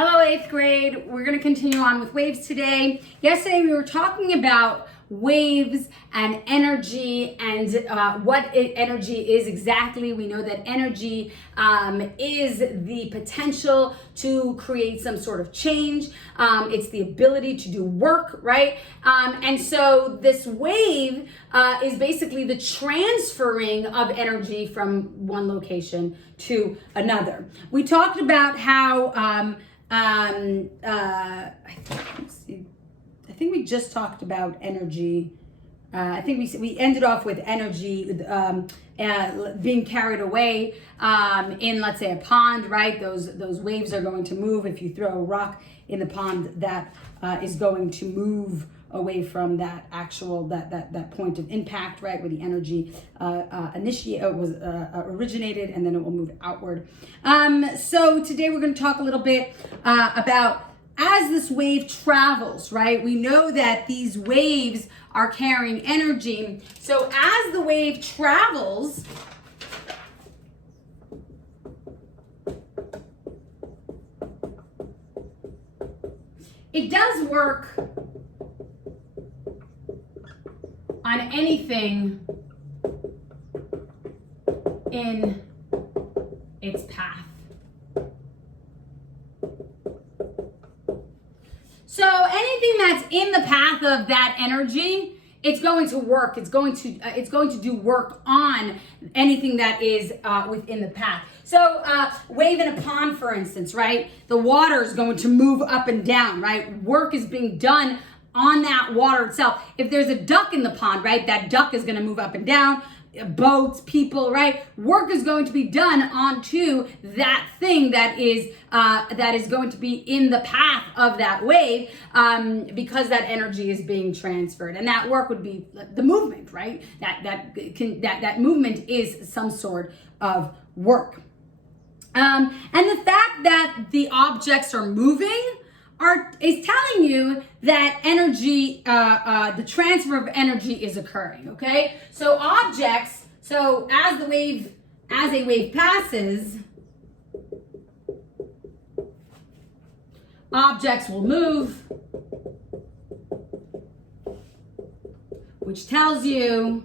Hello, 8th grade. We're going to continue on with waves today. Yesterday we were talking about waves and energy and energy is exactly. We know that energy is the potential to create some sort of change. It's the ability to do work, right? And so this wave is basically the transferring of energy from one location to another. We talked about how I think we just talked about energy. I think we ended off with energy being carried away in, let's say, a pond, right? Those waves are going to move. If you throw a rock in the pond, that is going to move away from that actual that point of impact, right, where the energy originated, and then it will move outward. So today we're going to talk a little bit about as this wave travels, right? We know that these waves are carrying energy. So as the wave travels, it does work on anything in its path. So anything that's in the path of that energy, it's going to work. It's going to do work on anything that is within the path. So wave in a pond, for instance, right? The water is going to move up and down, right? Work is being done on that water itself. If there's a duck in the pond, right, that duck is going to move up and down. Boats, people, right? Work is going to be done onto that thing that is going to be in the path of that wave because that energy is being transferred, and that work would be the movement, right? That movement is some sort of work, and the fact that the objects are moving is telling you that energy, the transfer of energy is occurring, okay? So objects, so as a wave passes, objects will move, which tells you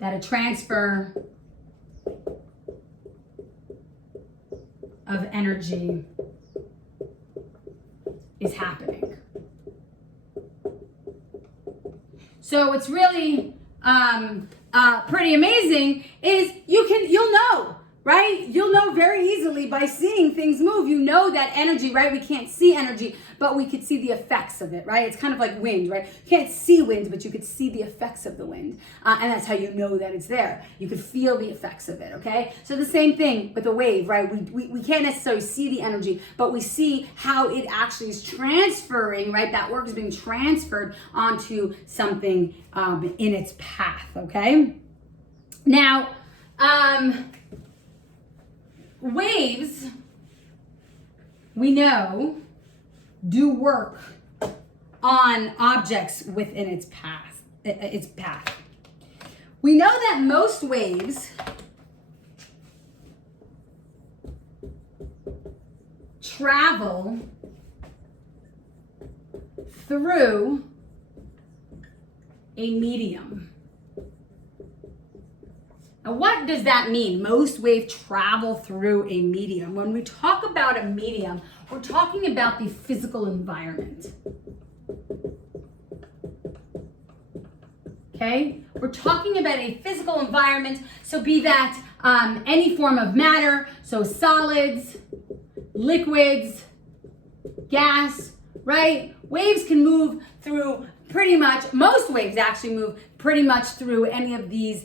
that a transfer of energy is happening. So it's really pretty amazing is you'll know, right? You'll know very easily by seeing things move. You know that energy, right? We can't see energy, but we could see the effects of it, right? It's kind of like wind, right? You can't see wind, but you could see the effects of the wind. And that's how you know that it's there. You could feel the effects of it, okay? So the same thing with a wave, right? We can't necessarily see the energy, but we see how it actually is transferring, right? That work is being transferred onto something in its path, okay? Now, waves, we know, do work on objects within its path. We know that most waves travel through a medium. Now, what does that mean? Most waves travel through a medium. When we talk about a medium, we're talking about the physical environment. Okay? We're talking about a physical environment, so be that any form of matter, so solids, liquids, gas, right? Waves can move through pretty much, most waves actually move pretty much through any of these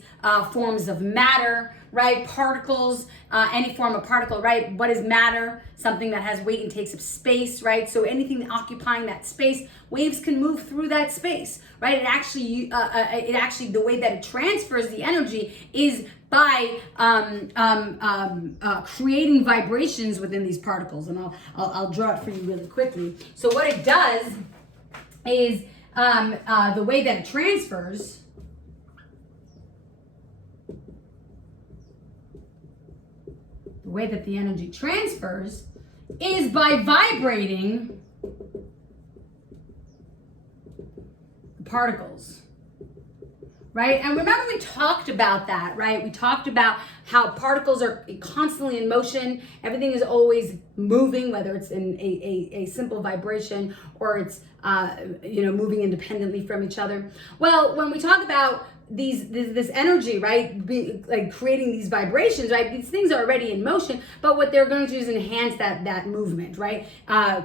forms of matter, right? Particles, any form of particle, right? What is matter? Something that has weight and takes up space, right? So anything occupying that space, waves can move through that space, right? It actually, the way that it transfers the energy is by creating vibrations within these particles, and I'll draw it for you really quickly. So what it does is the way that it transfers the way that the energy transfers is by vibrating the particles. Right? And remember we talked about that, right? We talked about how particles are constantly in motion. Everything is always moving, whether it's in a simple vibration or it's, moving independently from each other. Well, when we talk about this energy, right, like creating these vibrations, right, these things are already in motion, but what they're going to do is enhance that movement, right,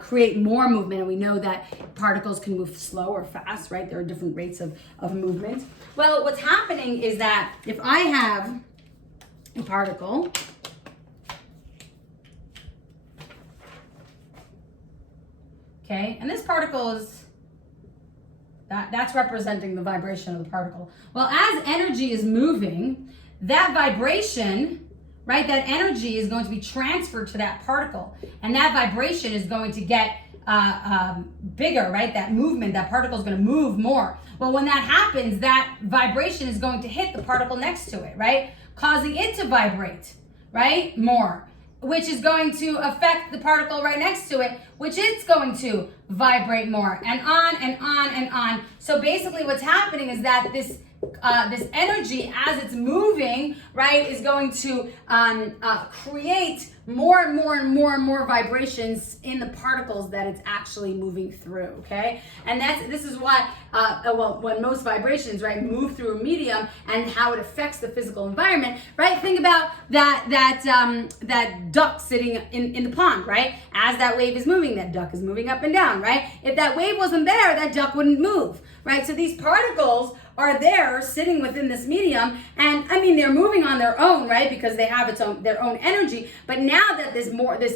create more movement. And we know that particles can move slow or fast, right? There are different rates of movement. Well, what's happening is that if I have a particle, okay, and this particle is that's representing the vibration of the particle. Well, as energy is moving, that vibration, right, that energy is going to be transferred to that particle. And that vibration is going to get bigger, right? That movement, that particle is going to move more. Well, when that happens, that vibration is going to hit the particle next to it, right? Causing it to vibrate, right? More, which is going to affect the particle right next to it, which it's going to vibrate more, and on and on and on. So basically what's happening is that this energy, as it's moving, right, is going to create more and more and more and more vibrations in the particles that it's actually moving through, okay? And this is why, when most vibrations, right, move through a medium and how it affects the physical environment, right? Think about that duck sitting in the pond, right? As that wave is moving, that duck is moving up and down, right? If that wave wasn't there, that duck wouldn't move, right? So these particles are there sitting within this medium, and I mean they're moving on their own, right? Because they have their own energy. But now that this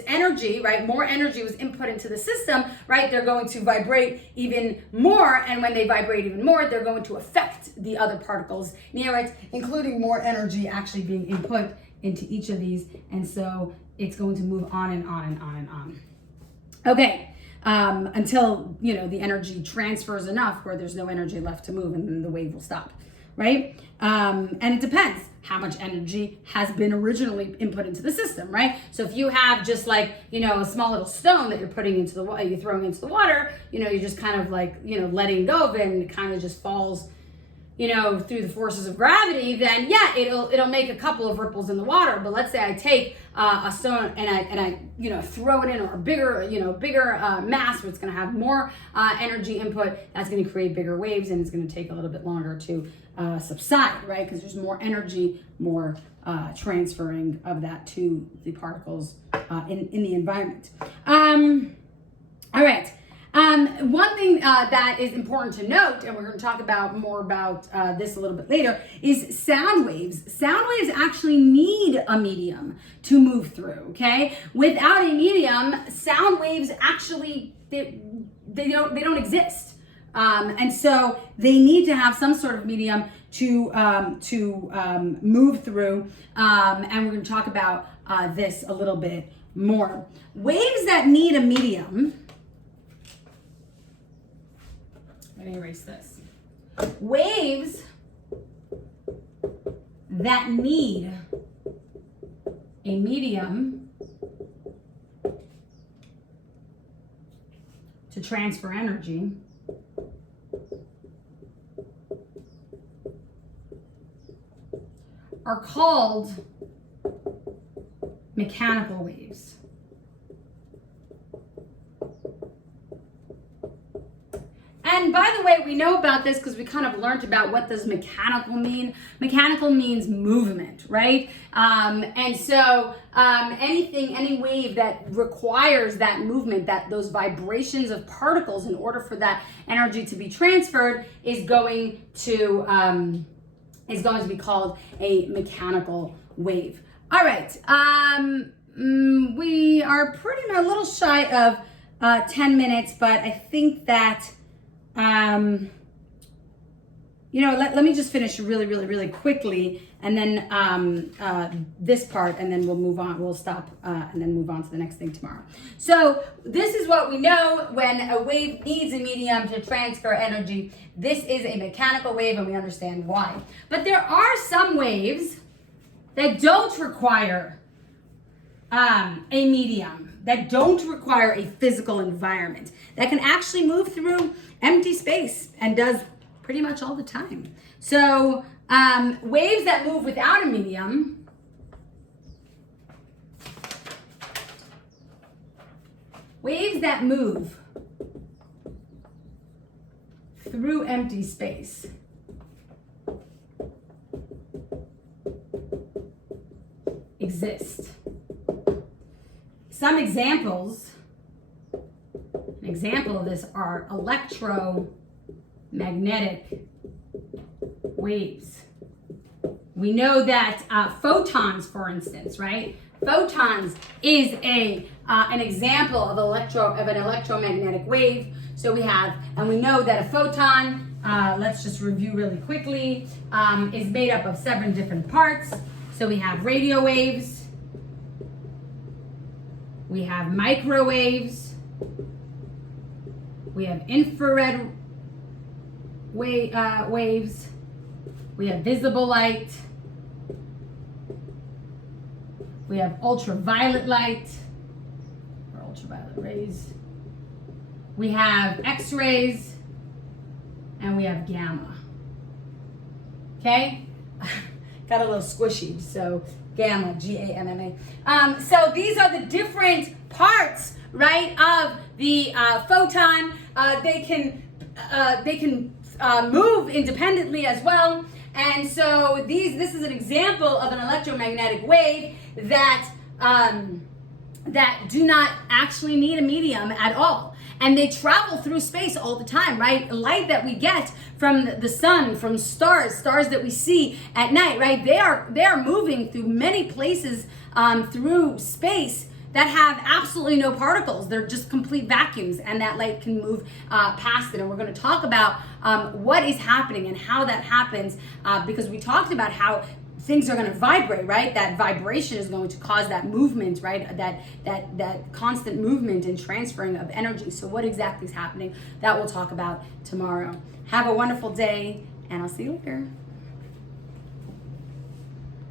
energy, right, more energy was input into the system, right, they're going to vibrate even more, and when they vibrate even more, they're going to affect the other particles near it, including more energy actually being input into each of these, and so it's going to move on and on and on and on. Okay. Until, the energy transfers enough where there's no energy left to move, and then the wave will stop, right? And it depends how much energy has been originally input into the system, right? So if you have just like, a small little stone that you're putting into the water, you're throwing into the water, you're just kind of like, letting go of it, and it kind of just falls, through the forces of gravity, then yeah, it'll make a couple of ripples in the water. But let's say I take a stone and I throw it in, or a bigger mass where it's going to have more energy input. That's going to create bigger waves, and it's going to take a little bit longer to subside, right? Because there's more energy, more transferring of that to the particles in the environment. All right. One thing that is important to note, and we're going to talk more about this a little bit later, is sound waves. Sound waves actually need a medium to move through, okay? Without a medium, sound waves actually, they don't exist. And so they need to have some sort of medium to move through, and we're going to talk about this a little bit more. Waves that need a medium. Let me erase this. Waves that need a medium to transfer energy are called mechanical waves. And by the way, we know about this because we kind of learned about what does mechanical mean. Mechanical means movement, right? And so any wave that requires that movement, those vibrations of particles in order for that energy to be transferred is going to be called a mechanical wave. All right, we are pretty much a little shy of 10 minutes, but I think that let me just finish really quickly, and then this part, and then we'll move on. We'll stop and then move on to the next thing tomorrow. So this is what we know when a wave needs a medium to transfer energy. This is a mechanical wave, and we understand why. But there are some waves that don't require a medium, that don't require a physical environment, that can actually move through empty space and does pretty much all the time. So waves that move without a medium waves that move through empty space exist. Some examples, an example of this are electromagnetic waves. We know that photons, for instance, right? Photons is an example of an electromagnetic wave. So we have, and we know that a photon, let's just review really quickly, is made up of 7 different parts. So we have radio waves, we have microwaves, we have infrared waves, we have visible light, we have ultraviolet light, or ultraviolet rays, we have X-rays, and we have gamma. Okay? Got a little squishy, so gamma, G-A-M-M-A. So these are the different parts, right, of the photon. They can move independently as well. And so this is an example of an electromagnetic wave that do not actually need a medium at all. And they travel through space all the time, right? Light that we get from the sun, from stars that we see at night, right? They are moving through many places through space that have absolutely no particles. They're just complete vacuums, and that light can move past it. And we're going to talk about what is happening and how that happens, because we talked about how things are going to vibrate, right? That vibration is going to cause that movement, right? That constant movement and transferring of energy. So what exactly is happening? That we'll talk about tomorrow. Have a wonderful day, and I'll see you later.